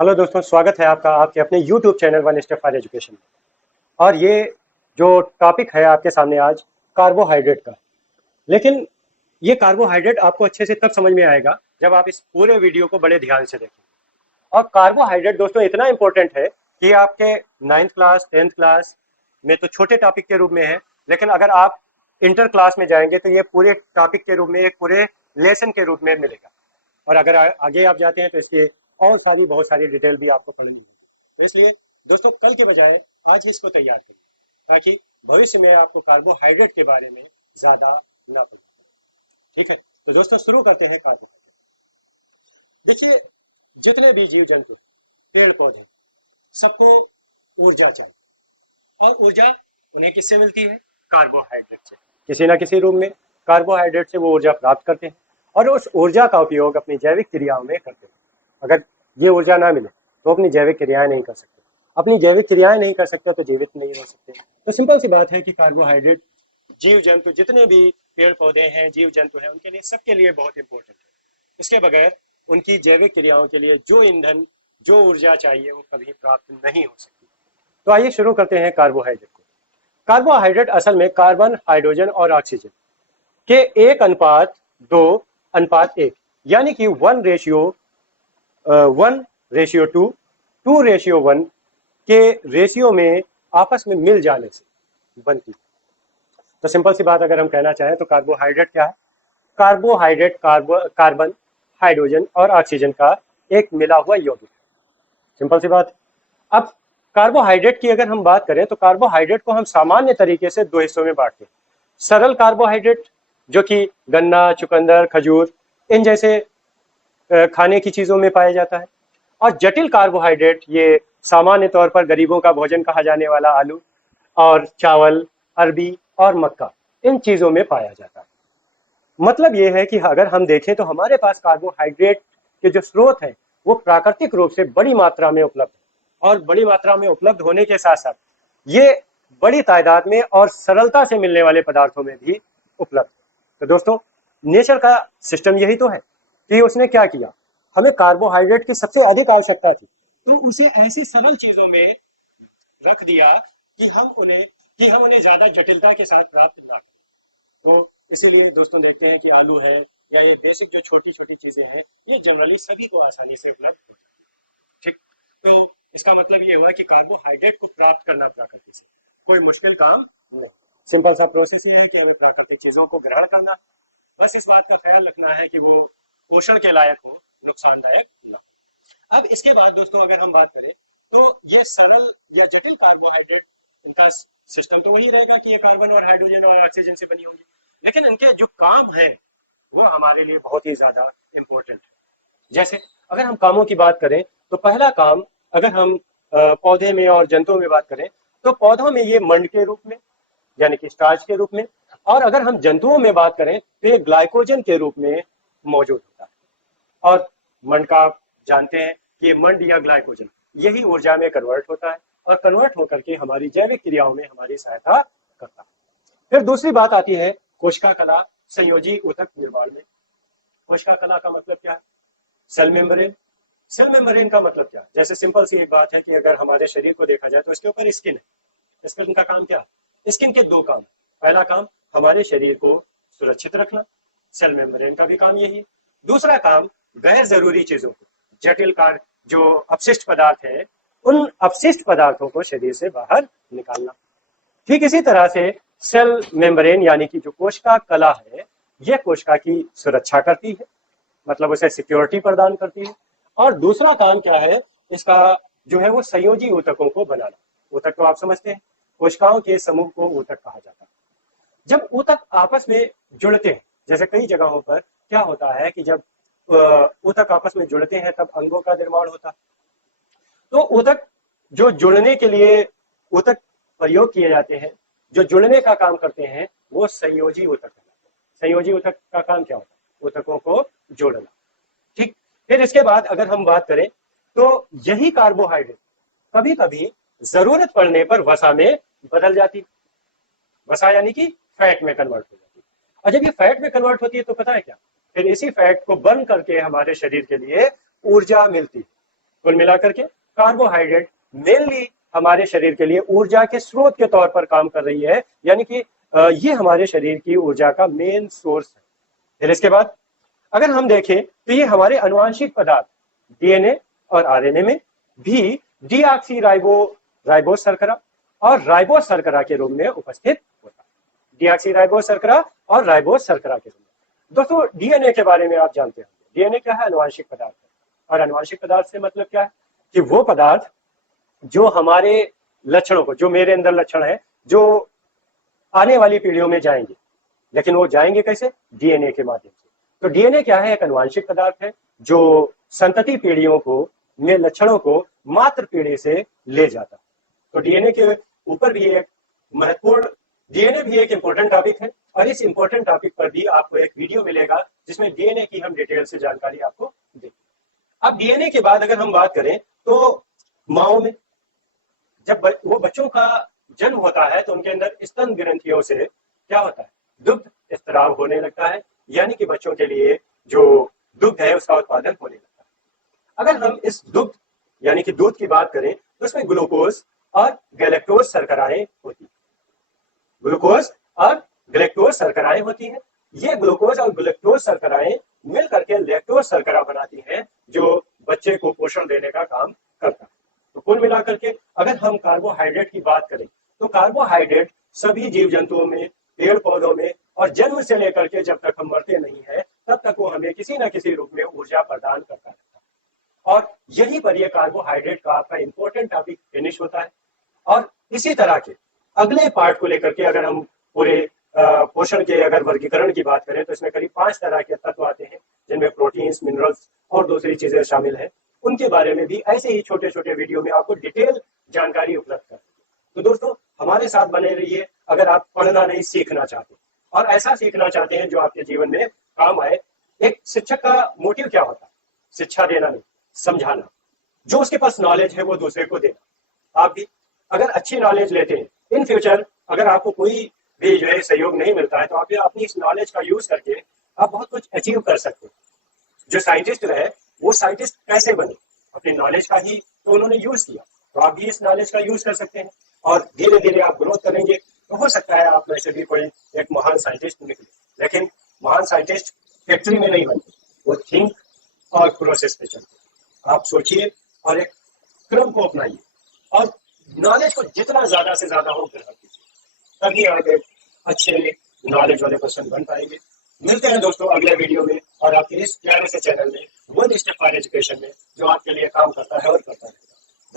Hello दोस्तों, स्वागत है आपका आपके अपने YouTube channel one step for education में। और ये जो टॉपिक है आपके सामने आज, कार्बोहाइड्रेट का। लेकिन ये कार्बोहाइड्रेट आपको अच्छे से तब समझ में आएगा जब आप इस पूरे वीडियो को बड़े ध्यान से देखें। और कार्बोहाइड्रेट दोस्तों इतना इंपॉर्टेंट है कि आपके 9th क्लास 10th क्लास में तो छोटे टॉपिक के रूप में है, लेकिन अगर आप इंटर क्लास में जाएंगे तो ये पूरे टॉपिक के रूप में, एक पूरे लेसन के रूप में मिलेगा। और अगर आगे आप जाते हैं तो इसके और बहुत सारी डिटेल भी आपको पढ़नी होगी। इसलिए दोस्तों कल के बजाय आज ही इसको तैयार करें, ताकि भविष्य में आपको कार्बोहाइड्रेट के बारे में ज्यादा ना पड़े। ठीक है, तो दोस्तों शुरू करते हैं कार्बोहाइड्रेट। देखिए, जितने भी जीव जंतु, पेड़ पौधे, सबको ऊर्जा चाहिए। और ऊर्जा उन्हें किससे मिलती है? कार्बोहाइड्रेट से। किसी ना किसी रूप में कार्बोहाइड्रेट से वो ऊर्जा प्राप्त करते हैं और उस ऊर्जा का उपयोग अपनी जैविक क्रियाओं में करते हैं। अगर ये ऊर्जा ना मिले तो अपनी जैविक क्रियाएं नहीं कर सकते। अपनी जैविक क्रियाएं नहीं कर सकते तो जीवित नहीं हो सकते। तो सिंपल सी बात है कि कार्बोहाइड्रेट जीव जंतु, जितने भी पेड़ पौधे हैं, जीव जंतु हैं, उनके लिए, सबके लिए बहुत इंपॉर्टेंट है। इसके बगैर उनकी जैविक क्रियाओं के लिए जो ईंधन, जो ऊर्जा चाहिए, वो कभी प्राप्त नहीं हो सकती। तो आइए शुरू करते हैं कार्बोहाइड्रेट को। कार्बोहाइड्रेट असल में कार्बन, हाइड्रोजन और ऑक्सीजन के 1:2:1, यानी कि 1:1:2, 2:1 के रेशियो में आपस में मिल जाने से बनती है। तो सिंपल सी बात अगर हम कहना चाहें तो कार्बोहाइड्रेट क्या है? कार्बोहाइड्रेट कार्बन, हाइड्रोजन और ऑक्सीजन का एक मिला हुआ यौगिक है। सिंपल सी बात। अब कार्बोहाइड्रेट की अगर हम बात करें तो कार्बोहाइड्रेट को हम सामान्य तरीके से दो हिस्सों में बांटते हैं। सरल कार्बोहाइड्रेट, जो कि गन्ना, चुकंदर, खजूर, इन जैसे खाने की चीजों में पाया जाता है। और जटिल कार्बोहाइड्रेट, ये सामान्य तौर पर गरीबों का भोजन कहा जाने वाला आलू और चावल, अरबी और मक्का, इन चीजों में पाया जाता है। मतलब ये है कि अगर हम देखें तो हमारे पास कार्बोहाइड्रेट के जो स्रोत हैं वो प्राकृतिक रूप से बड़ी मात्रा में उपलब्ध है। और बड़ी मात्रा में उपलब्ध होने के साथ साथ ये बड़ी तादाद में और सरलता से मिलने वाले पदार्थों में भी उपलब्ध है। तो दोस्तों, नेचर का सिस्टम यही तो है कि उसने क्या किया, हमें कार्बोहाइड्रेट की सबसे अधिक आवश्यकता थी तो उसे ऐसी सरल चीजों में रख दिया कि हम उन्हें ज्यादा जटिलता के साथ प्राप्त ना करें। तो इसीलिए दोस्तों देखते हैं कि आलू है या ये बेसिक जो छोटी छोटी चीजें हैं, ये जनरली सभी को आसानी से उपलब्ध हो जाती है। ठीक, तो इसका मतलब ये हुआ कि कार्बोहाइड्रेट को प्राप्त करना प्रकृति से कोई मुश्किल काम नहीं। सिंपल सा प्रोसेस ये है कि हमें प्राकृतिक चीजों को ग्रहण करना, बस इस बात का ख्याल रखना है कि वो पोषण के लायक हो, नुकसानदायक ना। अब इसके बाद दोस्तों अगर हम बात करें तो ये सरल या जटिल कार्बोहाइड्रेट, इनका सिस्टम तो वही रहेगा कि ये कार्बन और हाइड्रोजन और ऑक्सीजन से बनी होगी, लेकिन इनके जो काम है वो हमारे लिए बहुत ही ज्यादा इंपॉर्टेंट है। जैसे अगर हम कामों की बात करें तो पहला काम, अगर हम पौधे में और जंतुओं में बात करें तो पौधों में ये मंड के रूप में, यानी कि स्टार्च के रूप में, और अगर हम जंतुओं में बात करें तो ये ग्लाइकोजन के रूप में मौजूद होता है। और मंड का आप जानते हैं कि ये मंड या ग्लाइकोजन यही ऊर्जा में कन्वर्ट होता है और कन्वर्ट होकर के हमारी जैविक क्रियाओं में हमारी सहायता करता है। फिर दूसरी बात आती है कोशिका कला, संयोजी ऊतक निर्माण में। कोशिका कला का मतलब क्या है? Cell membrane. सेल मेम्ब्रेन का मतलब क्या है? जैसे सिंपल सी एक बात है कि अगर हमारे शरीर को देखा जाए तो इसके ऊपर स्किन है। स्किन का काम क्या है? स्किन के दो काम। पहला काम हमारे शरीर को सुरक्षित रखना, सेल मेम्ब्रेन का भी काम यही है। दूसरा काम गैर जरूरी चीजों को, जटिल कार्य, जो अपशिष्ट पदार्थ है, उन अपशिष्ट पदार्थों को शरीर से बाहर निकालना। ठीक इसी तरह से सेल मेम्ब्रेन यानी कि जो कोशिका कला है, यह कोशिका की सुरक्षा करती है, मतलब उसे सिक्योरिटी प्रदान करती है। और दूसरा काम क्या है इसका, जो है वो संयोजी ऊतकों को बनाना। ऊतक तो आप समझते हैं, कोशिकाओं के समूह को ऊतक कहा जाता है। जब ऊतक आपस में जुड़ते हैं, जैसे कई जगहों पर क्या होता है कि जब ऊतक आपस में जुड़ते हैं तब अंगों का निर्माण होता है। तो ऊतक जो जुड़ने के लिए ऊतक प्रयोग किए जाते हैं, जो जुड़ने का काम करते हैं, वो संयोजी ऊतक कहलाते हैं। संयोजी ऊतक का काम क्या होता है? ऊतकों को जोड़ना। ठीक, फिर इसके बाद अगर हम बात करें तो यही कार्बोहाइड्रेट कभी कभी जरूरत पड़ने पर वसा में बदल जाती है। वसा यानी कि फैट में कन्वर्ट हो जाती है। और जब ये फैट में कन्वर्ट होती है तो पता है क्या, फिर इसी फैट को बर्न करके हमारे शरीर के लिए ऊर्जा मिलती है। कुल मिलाकर के कार्बोहाइड्रेट मेनली हमारे शरीर के लिए ऊर्जा के स्रोत के तौर पर काम कर रही है, यानी कि ये हमारे शरीर की ऊर्जा का मेन सोर्स है। फिर इसके बाद अगर हम देखें तो ये हमारे आनुवंशिक पदार्थ डीएनए और आरएनए में भी डीऑक्सी राइबोस शर्करा और राइबोस शर्करा के रूप में उपस्थित होता है। डीऑक्सी राइबोस शर्करा और राइबोस शर्करा के रूप में। दोस्तों डीएनए के बारे में आप जानते हैं, डीएनए क्या है? आनुवंशिक पदार्थ है। और आनुवंशिक पदार्थ से मतलब क्या है कि वो पदार्थ जो हमारे लक्षणों को, जो मेरे अंदर लक्षण है, जो आने वाली पीढ़ियों में जाएंगे, लेकिन वो जाएंगे कैसे? डीएनए के माध्यम से। तो डीएनए क्या है? एक आनुवंशिक पदार्थ है जो संतति पीढ़ियों को में लक्षणों को मात्र पीढ़ी से ले जाता है। तो डीएनए के ऊपर भी एक महत्वपूर्ण, डीएनए भी एक इंपॉर्टेंट टॉपिक है और इस इंपॉर्टेंट टॉपिक पर भी आपको एक वीडियो मिलेगा जिसमें डीएनए की हम डिटेल से जानकारी आपको देंगे। अब डीएनए के बाद अगर हम बात करें तो माओ में जब वो बच्चों का जन्म होता है तो उनके अंदर स्तन ग्रंथियों से क्या होता है? दुग्ध स्त्राव होने लगता है, यानी कि बच्चों के लिए जो दुग्ध है उसका उत्पादन होने लगता है। अगर हम इस दुग्ध यानी कि दूध की बात करें तो उसमें ग्लूकोज और गैलेक्टोज शर्कराएं होती है। ग्लूकोज और गैलेक्टोज शर्कराएं होती हैं। ये ग्लूकोज और गैलेक्टोज शर्कराएं मिल करके लैक्टोज शर्करा बनाती हैं जो बच्चे को पोषण देने का काम करता है। तो कुल मिलाकर के अगर हम कार्बोहाइड्रेट की बात करें तो कार्बोहाइड्रेट सभी जीव जंतुओं में, पेड़ पौधों में और जन्म से लेकर के जब तक हम मरते नहीं है तब तक वो हमें किसी न किसी रूप में ऊर्जा प्रदान करता है। और यहीं पर यह कार्बोहाइड्रेट का आपका इंपॉर्टेंट टॉपिक फिनिश होता है। और इसी तरह के अगले पार्ट को लेकर के अगर हम पूरे पोषण के अगर वर्गीकरण की बात करें तो इसमें करीब 5 तरह के तत्व आते हैं जिनमें प्रोटीन्स, मिनरल्स और दूसरी चीजें शामिल हैं। उनके बारे में भी ऐसे ही छोटे छोटे वीडियो में आपको डिटेल जानकारी उपलब्ध कर। तो दोस्तों हमारे साथ बने रहिए अगर आप पढ़ना नहीं सीखना चाहते और ऐसा सीखना चाहते हैं जो आपके जीवन में काम आए। एक शिक्षक का मोटिव क्या होता है? शिक्षा देना नहीं, समझाना। जो उसके पास नॉलेज है वो दूसरे को देना। आप भी अगर अच्छी नॉलेज लेते हैं, इन फ्यूचर अगर आपको कोई भी जो है सहयोग नहीं मिलता है तो आप अपनी इस नॉलेज का यूज करके आप बहुत कुछ अचीव कर सकते हैं। जो साइंटिस्ट है वो साइंटिस्ट कैसे बने? अपनी नॉलेज का ही तो उन्होंने यूज किया। तो आप भी इस नॉलेज का यूज कर सकते हैं और धीरे धीरे आप ग्रोथ करेंगे तो हो सकता है आप में से भी कोई एक महान साइंटिस्ट निकले। लेकिन महान साइंटिस्ट फैक्ट्री में नहीं बनते, वो थिंक और प्रोसेस पे चलते। आप सोचिए और एक क्रम को अपनाइए और नॉलेज को जितना ज्यादा से ज्यादा हो ग्रहण कीजिए, तभी आप एक अच्छे नॉलेज वाले पर्सन बन पाएंगे। मिलते हैं दोस्तों अगले वीडियो में और आपके इस प्यारे से चैनल में वन स्टेप फॉर एजुकेशन में, जो आपके लिए काम करता है और करता है।